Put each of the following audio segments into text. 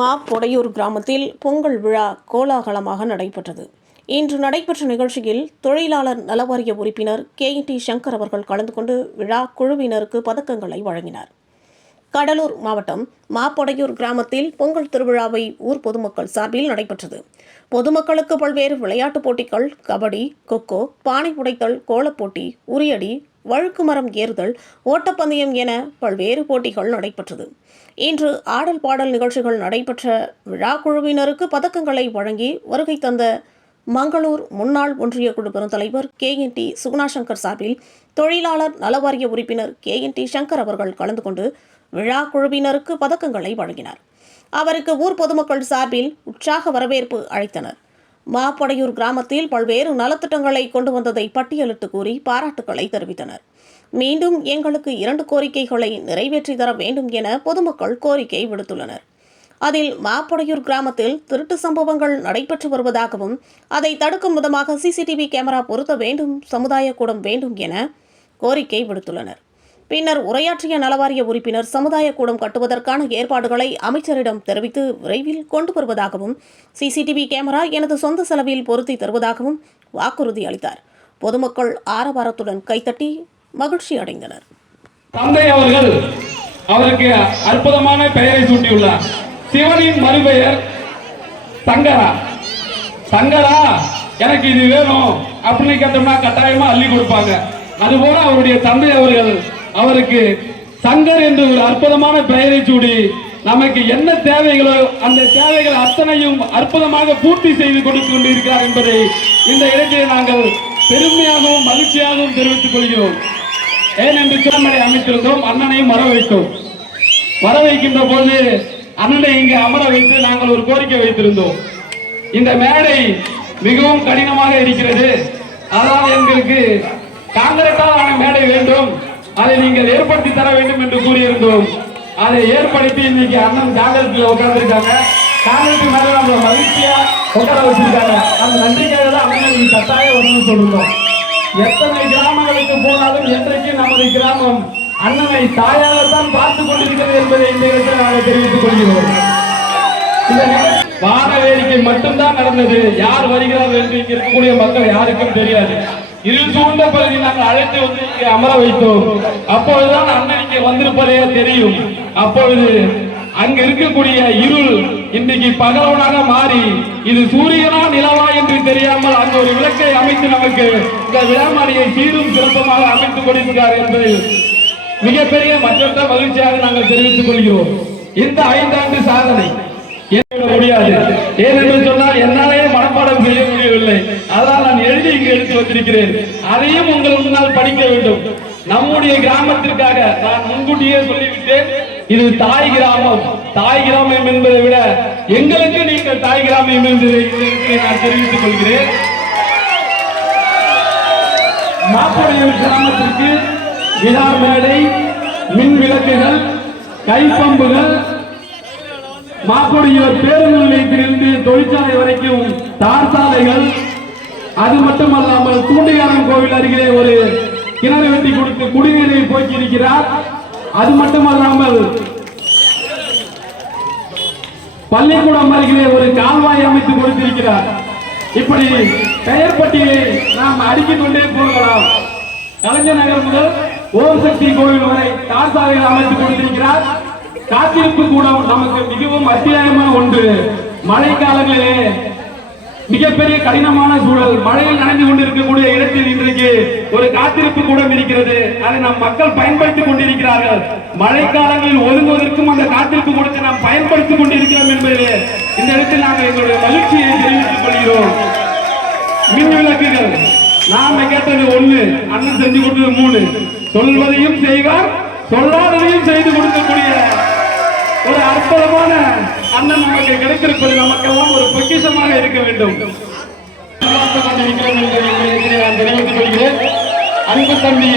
மா பொடையூர் கிராமத்தில் பொங்கல் விழா கோலாகலமாக நடைபெற்றது. இன்று நடைபெற்ற நிகழ்ச்சியில் தொழிலாளர் நலவாரிய உறுப்பினர் கே. டி. சங்கர் அவர்கள் கலந்து கொண்டு விழா குழுவினருக்கு பதக்கங்களை வழங்கினார். கடலூர் மாவட்டம் மாப்படையூர் கிராமத்தில் பொங்கல் திருவிழாவை ஊர் பொதுமக்கள் சார்பில் நடைபெற்றது. பொதுமக்களுக்கு பல்வேறு விளையாட்டுப் போட்டிகள் கபடி கொக்கோ பானை உடைத்தல் கோலப்போட்டி உரியடி வழுக்கு மரம் ஏறுதல் ஓட்டப்பந்தயம் என பல்வேறு போட்டிகள் நடைபெற்றது. இன்று ஆடல் பாடல் நிகழ்ச்சிகள் நடைபெற்ற விழா குழுவினருக்கு பதக்கங்களை வழங்கி வருகை தந்த மங்களூர் முன்னாள் ஒன்றிய குழு பெருந்தலைவர் கே. என். டி. சுகுணாசங்கர் சார்பில் தொழிலாளர் நலவாரிய உறுப்பினர் கே. என். டி. சங்கர் அவர்கள் கலந்து கொண்டு விழா குழுவினருக்கு பதக்கங்களை வழங்கினார். அவருக்கு ஊர் பொதுமக்கள் சார்பில் உற்சாக வரவேற்பு அழைத்தனர் மாப்படையூர் கிராமத்தில் பல்வேறு நலத்திட்டங்களை கொண்டு வந்ததை பட்டியலிட்டு கூறி பாராட்டுக்களை தெரிவித்தனர். மீண்டும் எங்களுக்கு இரண்டு கோரிக்கைகளை நிறைவேற்றி தர வேண்டும் என பொதுமக்கள் கோரிக்கை விடுத்துள்ளனர். அதில் மாப்படையூர் கிராமத்தில் திருட்டு சம்பவங்கள் நடைபெற்று வருவதாகவும் அதை தடுக்கும் விதமாக சிசிடிவி கேமரா பொருத்த வேண்டும் சமுதாய கூடம் வேண்டும் என கோரிக்கை விடுத்துள்ளனர். பின்னர் உரையாற்றிய நலவாரிய உறுப்பினர் சமுதாய கூடம் கட்டுவதற்கான ஏற்பாடுகளை அமைச்சரிடம் தெரிவித்து விரைவில் கொண்டு வருவதாகவும் சிசிடிவி கேமரா எனது சொந்த செலவில் பொருத்தி தருவதாகவும் வாக்குறுதி அளித்தார். பொதுமக்கள் ஆரவாரத்துடன் கைத்தட்டி மகிழ்ச்சி அடைந்தனர். தந்தை அவர்கள் அவருக்கு அற்புதமான பெயரை சூட்டியுள்ளார். சிவனின் மறுபெயர் தங்கரா தங்கரா எனக்கு இது வேணும் அப்படின்னு கேட்டோம்னா கட்டாயமா அள்ளி கொடுப்பாங்க. அதுபோல அவருடைய தந்தை அவர்கள் அவருக்கு சங்கர் என்று ஒரு அற்புதமான பெயரை சூடி நமக்கு என்ன தேவைகளோ அந்த தேவைகள் அத்தனையும் அற்புதமாக பூர்த்தி செய்து கொடுத்து கொண்டிருக்கிறார் என்பதை இந்த இடத்திலே நாங்கள் பெருமையாகவும் மகிழ்ச்சியாகவும் தெரிவித்துக் கொள்கிறோம். ஏனென்று சிலமலை அமைத்திருந்தோம் அண்ணனையும் வர வைத்தோம். வர வைக்கின்ற போது அண்ணனை இங்கு அமர வைத்து நாங்கள் ஒரு கோரிக்கை வைத்திருந்தோம். இந்த மேடை மிகவும் கடினமாக இருக்கிறது. அதனால் எங்களுக்கு காங்கிரஸால் ஆன மேடை வேண்டும். அதை நீங்கள் ஏற்படுத்தி தர வேண்டும் என்று கூறியிருந்தோம். அதை ஏற்படுத்தி இன்னைக்கு அண்ணன் காங்கிரத்தில் உட்கார்ந்துருக்காங்க. காங்கிரஸ் மேல நம்மள மகிழ்ச்சியா உட்கார வச்சிருக்காங்க. அந்த நன்றிக்காக தான் அண்ணன் கட்டாயம் வரணும்னு சொல்லுவோம் எத்தனை கிராமங்களுக்கு போனாலும் என்றைக்கு நமது கிராமம் அண்ணனை தாயாகத்தான் பார்த்து கொண்டிருக்கிறது என்பதை இந்த இடத்தில் நாங்கள் தெரிவித்துக் கொள்கிறோம். வான வேடிக்கை மட்டும்தான் நடந்தது. யார் வருகிறார் என்று இங்க இருக்கக்கூடிய மக்கள் யாருக்கும் தெரியாது. இருள் சூழ்ந்த பகுதி நாங்கள் அழைத்து வந்து இங்கே அமர வைத்தோம். அப்பொழுதுதான் அண்ணன் இங்கே வந்திருப்பதே தெரியும். அப்பொழுது அங்க இருக்கக்கூடிய இருள் இன்னைக்கு பகலவனாக மாறி இது சூரியனா நிலவா என்று தெரியாமல் அங்கு ஒரு விளக்கை அமைத்து நமக்கு இந்த விழாமாரியை சீரும் சிறப்பமாக அமைத்துக் கொடுக்கிறார் என்பது மிகப்பெரிய மற்றற்ற மகிழ்ச்சியாக நாங்கள் தெரிவித்துக் கொள்கிறோம். இந்த ஐந்தாண்டு சாதனை. முடியாது. ஏனென்று சொன்னால் என்னாலே மனப்பாடம் செய்ய முடியவில்லை. எழுதி அதையும் உங்கள் முன்னால் படிக்க வேண்டும். நம்முடைய கிராமத்திற்காக நான் முன்கூட்டியே சொல்லிவிட்டேன். இது தாய் கிராமம். தாய் கிராமம் என்பதை விட எங்களுக்கு நீங்கள் தாய் கிராமம் என்பதை நான் தெரிவித்துக் கொள்கிறேன். மாப்படையூர் கிராமத்திற்கு விழா மேடை மின் விளக்குகள் கைப்பம்புகள் மாப்பொடியூர் பேருந்து நிலையத்திலிருந்து தொழிற்சாலை வரைக்கும் தார் சாலைகள் அது மட்டுமல்லாமல் தூண்டிகாரன் கோவில் அருகிலே ஒரு கிணறு வெட்டி கொடுத்து குடிநீரை போக்கி இருக்கிறார். அது மட்டுமல்லாமல் பள்ளிக்கூடம் அருகிலே ஒரு கால்வாய் அமைத்து கொடுத்திருக்கிறார். இப்படி பெயர் பட்டியலை நாம் அடுக்கிக் கொண்டே போகலாம். கலைஞர் நகர் முதல் ஓம் சக்தி கோவில் வரை தார் சாலைகள் அமைத்து கொடுத்திருக்கிறார். காத்திருப்பு கூடம் நமக்கு மிகவும் அத்தியாயமான ஒன்று. மழை காலங்களிலே மிகப்பெரிய கடினமான சூழல் மழையில் நனைந்து கொண்டிருக்கக்கூடிய இடத்தில் இன்றைக்கு ஒரு காத்திருப்பு கூடம் இருக்கிறது அதை நம் மக்கள் பயன்படுத்திக் கொண்டிருக்கிறார்கள். மழைக்காலங்களில் ஒதுங்குவதற்கும் அந்த காத்திருப்பு கொடுத்து நாம் பயன்படுத்திக் கொண்டிருக்கிறோம் என்பதிலே இந்த இடத்தில் நாங்கள் எங்களுடைய மகிழ்ச்சியை தெரிவித்துக் கொள்கிறோம். மின் விளக்குகள் நாம கேட்டது ஒண்ணு அண்ணன் செஞ்சு கொடுத்தது மூணு. சொல்வதையும் செய்வார் சொல்லாததையும் செய்து கொடுக்கக்கூடிய ஒரு அற்புதமான அண்ணன் நமக்கு கிடைத்திருப்பது நமக்கெல்லாம் ஒரு பொக்கிஷமாக இருக்க வேண்டும். என்று தெரிவித்துக் கொள்கிறேன். அன்பு தம்பி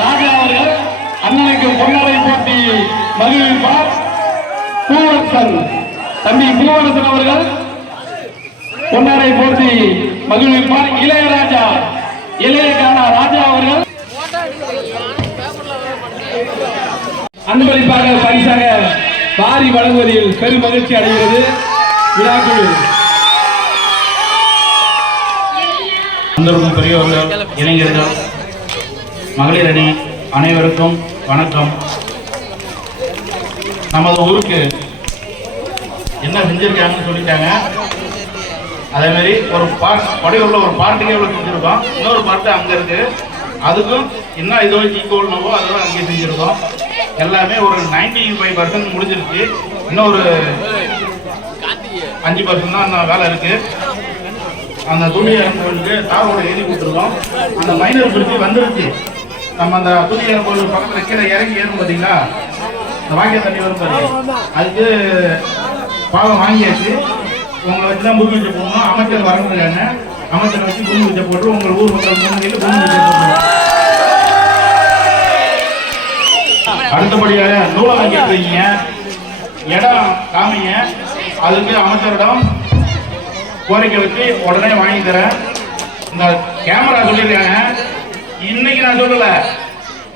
ராஜா அவர்கள் அண்ணனுக்கு பொன்னரை போட்டி மகிழ்விப்பார் பூவரசன். தம்பி பூவரசன் அவர்கள் பொன்னரை போட்டி மகிழ்விப்பார் இளையராஜா. இளையகானா ராஜா அவர்கள். அன்பளிப்பாக பரிசாக பாரி வழங்குவதில் பெரும் மகிழ்ச்சி அடைகிறது. விழாக்குழு. பெரியவர்கள் இளைஞர்கள் மகளிர் அணி அனைவருக்கும் வணக்கம். நமது ஊருக்கு என்ன செஞ்சிருக்காங்கன்னு சொல்லிட்டாங்க. அதே மாதிரி ஒரு பார்ட் வடிவுள்ள ஒரு பார்ட்டுக்கே இவ்வளோ செஞ்சுருக்கோம். இன்னொரு பார்ட்டு அங்கே இருக்கு. அதுக்கும் என்ன இதோ ஈக்குவல்னவோ அதெல்லாம் அங்கே செஞ்சுருக்கோம். எல்லாமே ஒரு நைன்டி ஃபைவ் பர்சன்ட் முடிஞ்சிருச்சு. இன்னும் ஒரு அஞ்சு பர்சன்ட் தான் இன்னும் வேலை இருக்குது அந்த துணியை வந்து தாரோட எழுதி கொடுத்துருக்கோம். அந்த மைனர் பிரிட்ஜ் வந்துருச்சு. நம்ம அந்த துணி கோயில் பக்கத்தில் கீழே இறங்கி ஏறும் பார்த்தீங்களா இந்த வாங்கிய தண்ணி வரும் பாருங்க அதுக்கு பாவம் வாங்கியாச்சு. உங்களை வச்சு தான் பூமி வச்சு போடணும். அமைச்சர் வர வரணுங்கிறாங்க அமைச்சர் வச்சு பூமி வச்ச போட்டு உங்கள் ஊர் மக்கள் முன்னிலையில் பூமி வச்ச போட்டுருவோம் அடுத்தபடியாக நூலகம் கேட்டுருக்கீங்க இடம் காமிங்க. அதுக்கு அமைச்சரிடம் கோரிக்கை வச்சு உடனே வாங்கி தரேன் இந்த கேமரா சொல்லியிருக்காங்க. இன்னைக்கு நான் சொல்லல.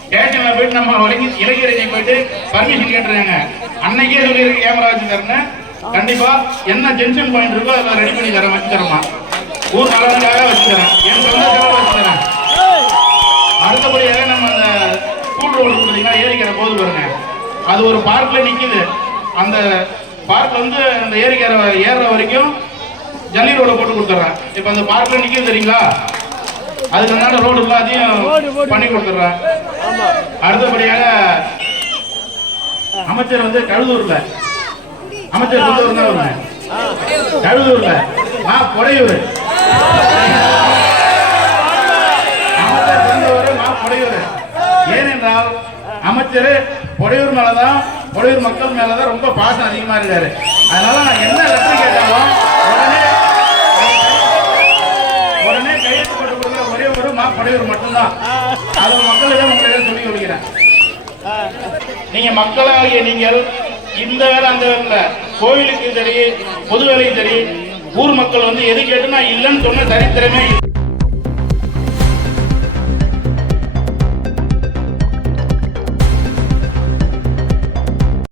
ஸ்டேஷன்ல போயிட்டு நம்ம வரைக்கும் இலக்கியரஞ்சை போயிட்டு பர்மிஷன் கேட்டிருக்காங்க. அன்னைக்கே சொல்லியிருக்க கேமரா வச்சு தரேன் கண்டிப்பா என்ன ஜென்ஷன் பாயிண்ட் இருக்கோ அதெல்லாம் ரெடி பண்ணி தரேன் வச்சு தரமா ஊர் நலனுக்காக வச்சு தரேன். என் சொந்த செலவு வச்சு தரேன். அடுத்தபடியாக நம்ம அந்த ஸ்கூல் ரோடு பார்த்தீங்கன்னா ஏரிக்கிற போது பாருங்க. அது ஒரு பார்க்ல நிக்குது. அந்த பார்க் வந்து அந்த ஏரிக்கிற ஏறுற வரைக்கும் ஜல்லி ரோட போட்டு கொடுத்துட்றேன். இப்போ அந்த பார்க்ல நிக்குது தெரியுங்களா? அதுக்கு அந்தாண்ட ரோடு எல்லாத்தையும் பண்ணி கொடுத்துட்றேன். அடுத்தபடியாக அமைச்சர் வந்து கழுதூர்ல. அமைச்சர் கழுதூர் தான் கழுதூர்ல. நான் பொறையூர் ஏனென்றால் அமைச்சர் பொறையூர் மேலதான் பொறையூர் மக்கள் மேலதான் ரொம்ப பாசம் அதிகமா இருக்காரு அதனால நான் என்ன லெட்டர் கேட்டாலும் படையூர் மட்டும்தான் அது மக்களிடம் உங்களிடம் சொல்லி கொள்கிறேன் நீங்க மக்களாகிய நீங்கள் இந்த வேலை அந்த வேலை இல்ல. கோயிலுக்கு சரி பொது வேலையும் சரி ஊர் மக்கள் வந்து எது கேட்டு நான் இல்லைன்னு சொன்ன சரித்திரமே இல்லை.